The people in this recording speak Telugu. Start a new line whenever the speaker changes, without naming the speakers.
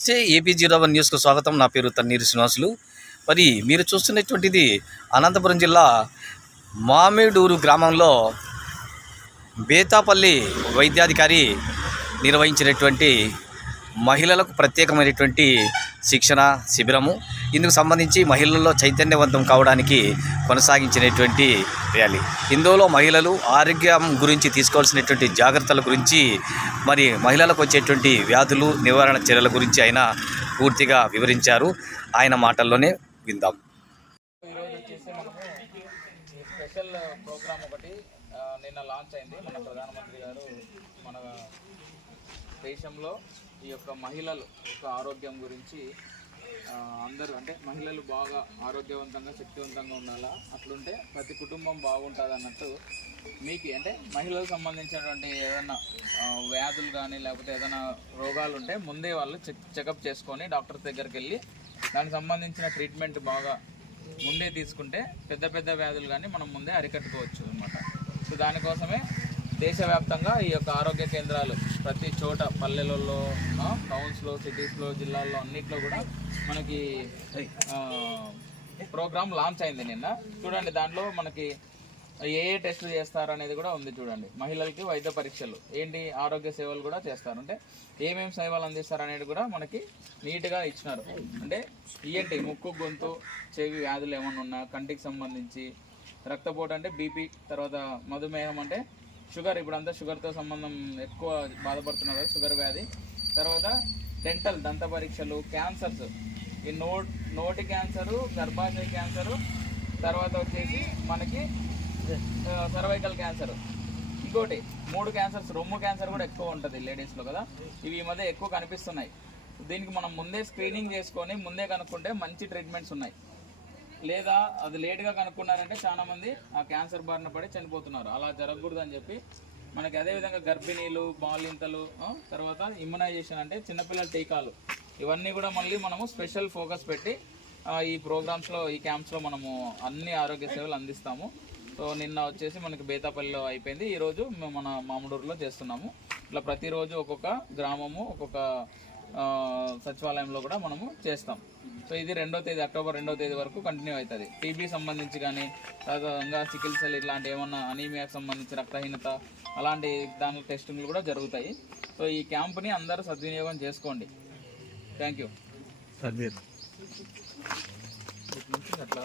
నమస్తే. ఏపీ జీరో వన్ న్యూస్కు స్వాగతం. నా పేరు తన్నీరు శ్రీనివాసులు. మరి మీరు చూస్తున్నటువంటిది అనంతపురం జిల్లా మామిడూరు గ్రామంలో బేతాపల్లి వైద్యాధికారి నిర్వహించినటువంటి మహిళలకు ప్రత్యేకమైనటువంటి శిక్షణ శిబిరము. ఇందుకు సంబంధించి మహిళల్లో చైతన్యవంతం కావడానికి కొనసాగించినటువంటి ర్యాలీ. ఇందులో మహిళలు ఆరోగ్యం గురించి తీసుకోవాల్సినటువంటి జాగ్రత్తల గురించి మరి మహిళలకు వచ్చేటువంటి వ్యాధులు నివారణ చర్యల గురించి ఆయన పూర్తిగా వివరించారు. ఆయన మాటల్లోనే విందాం.
ఈరోజు వచ్చేసి మనము స్పెషల్ ప్రోగ్రామ్ ఒకటి నిన్న లాంచ్ అయింది. మన ప్రధానమంత్రి గారు మన దేశంలో ఈ యొక్క మహిళలు యొక్క ఆరోగ్యం గురించి అందరూ అంటే మహిళలు బాగా ఆరోగ్యవంతంగా శక్తివంతంగా ఉండాలా? అట్లుంటే ప్రతి కుటుంబం బాగుంటుంది అన్నట్టు మీకు అంటే మహిళలకు సంబంధించినటువంటి ఏదైనా వ్యాధులు కానీ లేకపోతే ఏదైనా రోగాలు ఉంటే ముందే వాళ్ళు చెక్ చెకప్ చేసుకొని డాక్టర్ దగ్గరికి వెళ్ళి దానికి సంబంధించిన ట్రీట్మెంట్ బాగా ముందే తీసుకుంటే పెద్ద పెద్ద వ్యాధులు కానీ మనం ముందే అరికట్టుకోవచ్చు అనమాట సో దానికోసమే దేశవ్యాప్తంగా ఈ యొక్క ఆరోగ్య కేంద్రాలు ప్రతి చోట పల్లెలలో టౌన్స్లో సిటీస్లో జిల్లాల్లో అన్నిట్లో కూడా మనకి ప్రోగ్రామ్ లాంచ్ అయింది నిన్న. చూడండి దాంట్లో మనకి ఏ ఏ టెస్టులు చేస్తారు అనేది కూడా ఉంది చూడండి. మహిళలకి వైద్య పరీక్షలు. ఏంటి? ఆరోగ్య సేవలు కూడా చేస్తారు. అంటే ఏమేమి సేవలు అందిస్తారు అనేది కూడా మనకి నీట్గా ఇచ్చినారు. అంటే ఈఎన్టీ ముక్కు గొంతు చెవి వ్యాధులు ఏమన్నా ఉన్నా కంటికి సంబంధించి రక్తపోటు అంటే బీపీ తర్వాత మధుమేహం అంటే షుగర్ ఇప్పుడు అంతా షుగర్తో సంబంధం ఎక్కువ బాధపడుతున్నారు షుగర్ వ్యాధి. తర్వాత డెంటల్ దంత పరీక్షలు క్యాన్సర్స్. ఈ నో నోటి క్యాన్సరు గర్భాశయ క్యాన్సరు తర్వాత వచ్చేసి మనకి సర్వైకల్ క్యాన్సర్. ఇంకోటి మూడు క్యాన్సర్స్ రొమ్ము క్యాన్సర్ కూడా ఎక్కువ ఉంటుంది లేడీస్లో కదా. ఇవి ఈ మధ్య ఎక్కువ కనిపిస్తున్నాయి. దీనికి మనం ముందే స్క్రీనింగ్ చేసుకొని ముందే కనుక్కుంటే మంచి ట్రీట్మెంట్స్ ఉన్నాయి. లేదా అది లేట్గా కనుక్కున్నారంటే చాలా మంది ఆ క్యాన్సర్ బారిన పడి చనిపోతున్నారు. అలా జరగకూడదు అని చెప్పి మనకి అదేవిధంగా గర్భిణీలు బాలింతలు తర్వాత ఇమ్యునైజేషన్ అంటే చిన్నపిల్లల టీకాలు. ఇవన్నీ కూడా మళ్ళీ మనము స్పెషల్ ఫోకస్ పెట్టి ఈ ప్రోగ్రామ్స్లో ఈ క్యాంప్స్లో మనము అన్ని ఆరోగ్య సేవలు అందిస్తాము. సో నిన్న వచ్చేసి మనకి బేతాపల్లిలో అయిపోయింది. ఈరోజు మేము మన మామిడూరులో చేస్తున్నాము. ఇట్లా ప్రతిరోజు ఒక్కొక్క గ్రామము ఒక్కొక్క సచివాలయంలో కూడా మనము చేస్తాం. సో ఇది రెండో తేదీ అక్టోబర్ రెండో తేదీ వరకు కంటిన్యూ అవుతుంది. టీబీ సంబంధించి కానీ తర్వాత చికిత్సలు ఇట్లాంటి ఏమన్నా అనీమియాకి సంబంధించి రక్తహీనత అలాంటి దాని టెస్టింగ్లు కూడా జరుగుతాయి. సో ఈ క్యాంప్ని అందరూ సద్వినియోగం చేసుకోండి. థ్యాంక్ యూ అట్లా